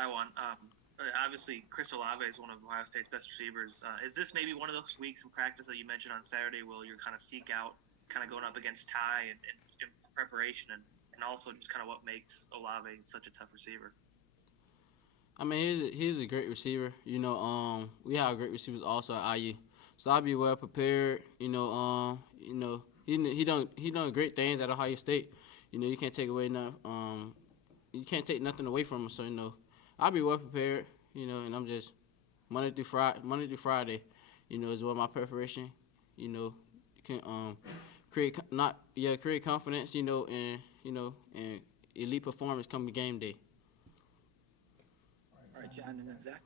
Taiwan. Obviously, Chris Olave is one of Ohio State's best receivers. Is this maybe one of those weeks in practice that you mentioned on Saturday where you're kind of seek out, kind of going up against Ty and preparation and also just kind of what makes Olave such a tough receiver? I mean, he's a great receiver. We have great receivers also at IU, so I'll be well prepared. He done great things at Ohio State. You can't take away nothing. You can't take nothing away from him. So I'll be well prepared. And I'm just Monday through Friday. Is what my preparation. Can create confidence. And elite performance come game day. All right, John, and then Zach.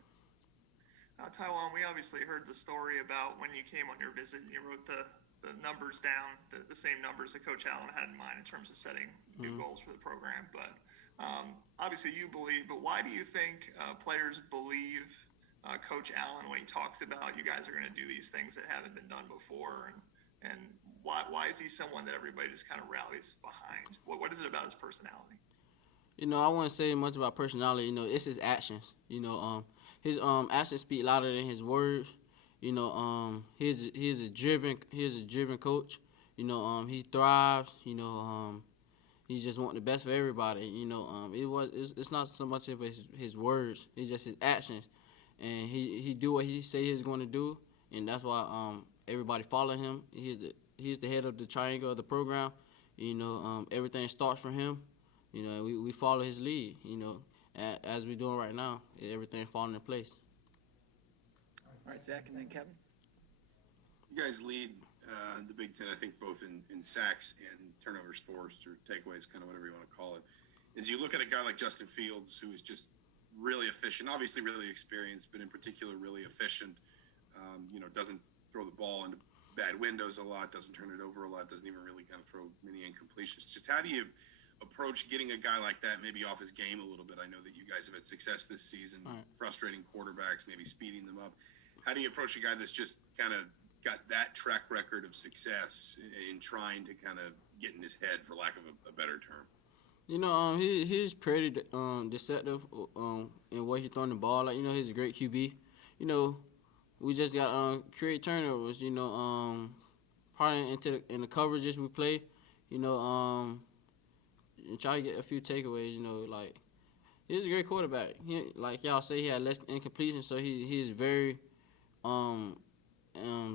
Taiwan, we obviously heard the story about when you came on your visit and you wrote the numbers down, the same numbers that Coach Allen had in mind in terms of setting new goals for the program. But obviously you believe, but why do you think players believe Coach Allen when he talks about you guys are going to do these things that haven't been done before? And why is he someone that everybody just kind of rallies behind? What is it about his personality? I wouldn't say much about personality. It's his actions. His actions speak louder than his words. He's a driven coach. He thrives. He just want the best for everybody. It's not so much of his words. It's just his actions, and he do what he say he's going to do, and that's why everybody follow him. He's the head of the triangle of the program. Everything starts from him. We follow his lead, as we're doing right now. Everything falling in place. All right, Zach, and then Kevin. You guys lead the Big Ten, I think, both in sacks and turnovers forced or takeaways, kind of whatever you want to call it. As you look at a guy like Justin Fields, who is just really efficient, obviously really experienced, but in particular really efficient, doesn't throw the ball into bad windows a lot, doesn't turn it over a lot, doesn't even really kind of throw many incompletions. Just how do you approach getting a guy like that maybe off his game a little bit? I know that you guys have had success this season, frustrating quarterbacks, maybe speeding them up. How do you approach a guy that's just kind of got that track record of success in trying to kind of get in his head, for lack of a better term? He's pretty deceptive in what he's throwing the ball. He's a great QB. We just got create turnovers. Probably in the coverages we play. And try to get a few takeaways. He's a great quarterback. Like y'all say, he had less incompletion, so he's very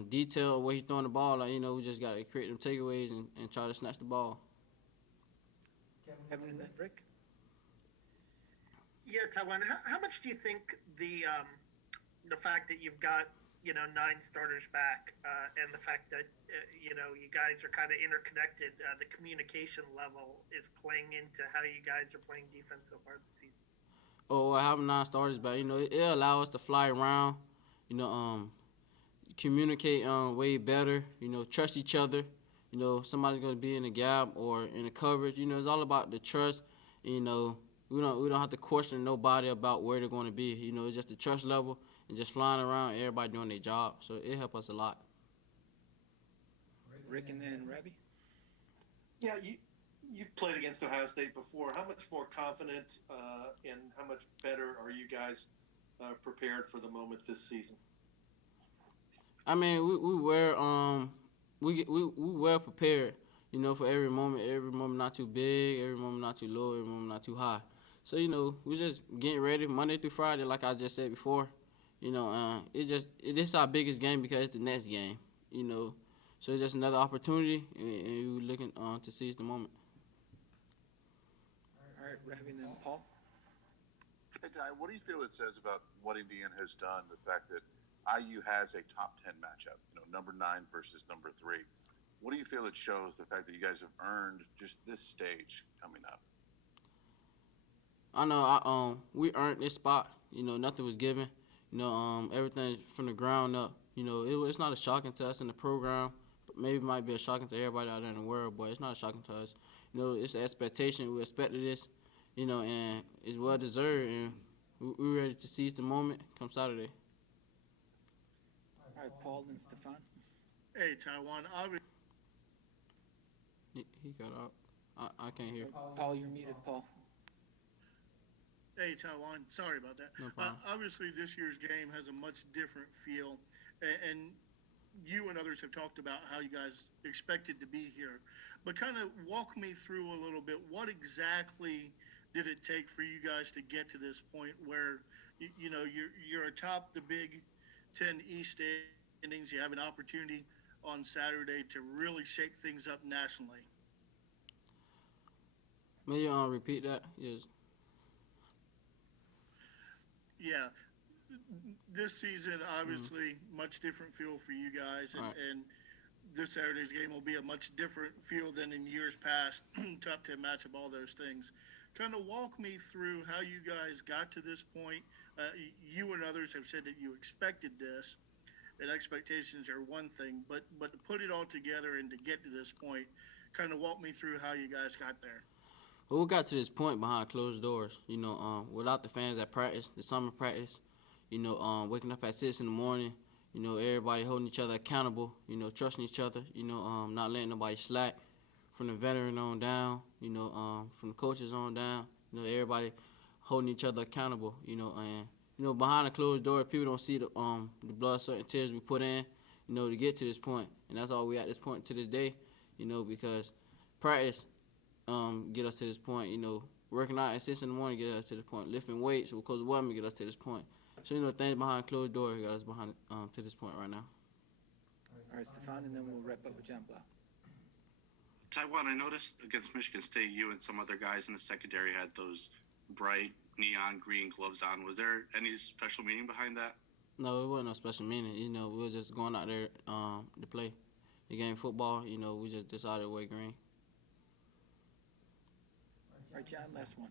detailed where he's throwing the ball. We just got to create them takeaways and try to snatch the ball. Kevin, and then Rick. Yeah, Taiwan. How much do you think the fact that you've got 9 starters back and the fact that you guys are kind of interconnected, the communication level is playing into how you guys are playing defense so far this season? Oh, having 9 starters back, it'll allow us to fly around, communicate way better, trust each other. Somebody's gonna be in the gap or in the coverage. It's all about the trust. We don't have to question nobody about where they're going to be. It's just the trust level and just flying around, everybody doing their job. So it helps us a lot. Rick, and then Rabbi. Yeah, you've played against Ohio State before. How much more confident and how much better are you guys prepared for the moment this season? I mean, we well prepared. For every moment. Every moment not too big, every moment not too low, every moment not too high. So we just getting ready Monday through Friday, like I just said before. This is our biggest game because it's the next game. So it's just another opportunity, and we're looking to seize the moment. All right, Rabbi, and then Paul. Hey, Ty, what do you feel it says about what Indiana has done, the fact that IU has a top 10 matchup, number 9 versus number 3? What do you feel it shows, the fact that you guys have earned just this stage coming up? I know we earned this spot. Nothing was given. Everything from the ground up. It's not a shocking to us in the program. Maybe it might be a shocking to everybody out there in the world, but it's not shocking to us. It's an expectation. We expected this, and it's well deserved, and we're ready to seize the moment come Saturday. All right, Paul and Stefan. Hey, Taiwan. He got out. I can't hear. Paul, you're muted, Paul. Hey, Taiwan. Sorry about that. No problem. Obviously, this year's game has a much different feel, and you and others have talked about how you guys expected to be here. But kind of walk me through a little bit. What exactly did it take for you guys to get to this point where you're atop the Big Ten East standings? You have an opportunity on Saturday to really shake things up nationally. May you repeat that? Yes. Yeah, this season obviously much different feel for you guys, and, Right. and this Saturday's game will be a much different feel than in years past. Top 10 matchup, all those things. Kind of walk me through how you guys got to this point. You and others have said that you expected this, and expectations are one thing, but to put it all together and to get to this point, kind of walk me through how you guys got there. Well, we got to this point behind closed doors, without the fans at practice, the summer practice, waking up at 6 in the morning, everybody holding each other accountable, trusting each other, not letting nobody slack, from the veteran on down, from the coaches on down, everybody holding each other accountable, and behind the closed door, people don't see the blood, sweat, and tears we put in, to get to this point, and that's all we at this point to this day, because practice get us to this point, working out at 6 in the morning get us to this point, lifting weights with Coach Wellman get us to this point. So, things behind closed doors got us behind to this point right now. All right, Stefan, and then we'll wrap up with John Blau. Taiwan, I noticed against Michigan State, you and some other guys in the secondary had those bright neon green gloves on. Was there any special meaning behind that? No, it wasn't no special meaning. We were just going out there to play the game football. We just decided to wear green. All right, John, last one.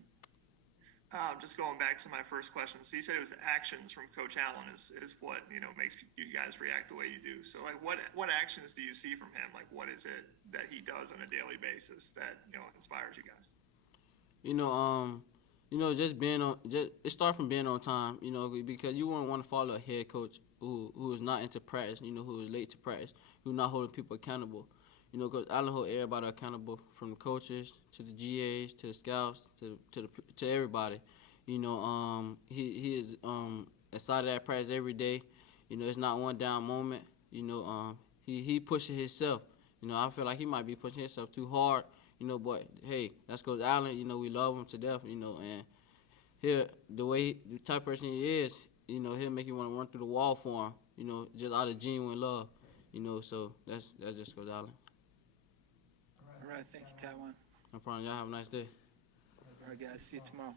Just going back to my first question. So you said it was actions from Coach Allen is what, makes you guys react the way you do. So, like, what actions do you see from him? Like, what is it that he does on a daily basis that, inspires you guys? Just being on, it starts from being on time, because you wouldn't want to follow a head coach who is not into practice, who is late to practice, who's not holding people accountable. Coach Allen hold everybody accountable, from the coaches to the GAs to the scouts to everybody. He is excited at practice every day. It's not one down moment. He pushes himself. I feel like he might be pushing himself too hard. But hey, that's Coach Allen. We love him to death. And the type of person he is, he'll make you want to run through the wall for him. Just out of genuine love. So that's just Coach Allen. All right, thank you, Taiwan. No problem. Y'all have a nice day. All right, guys, see you tomorrow.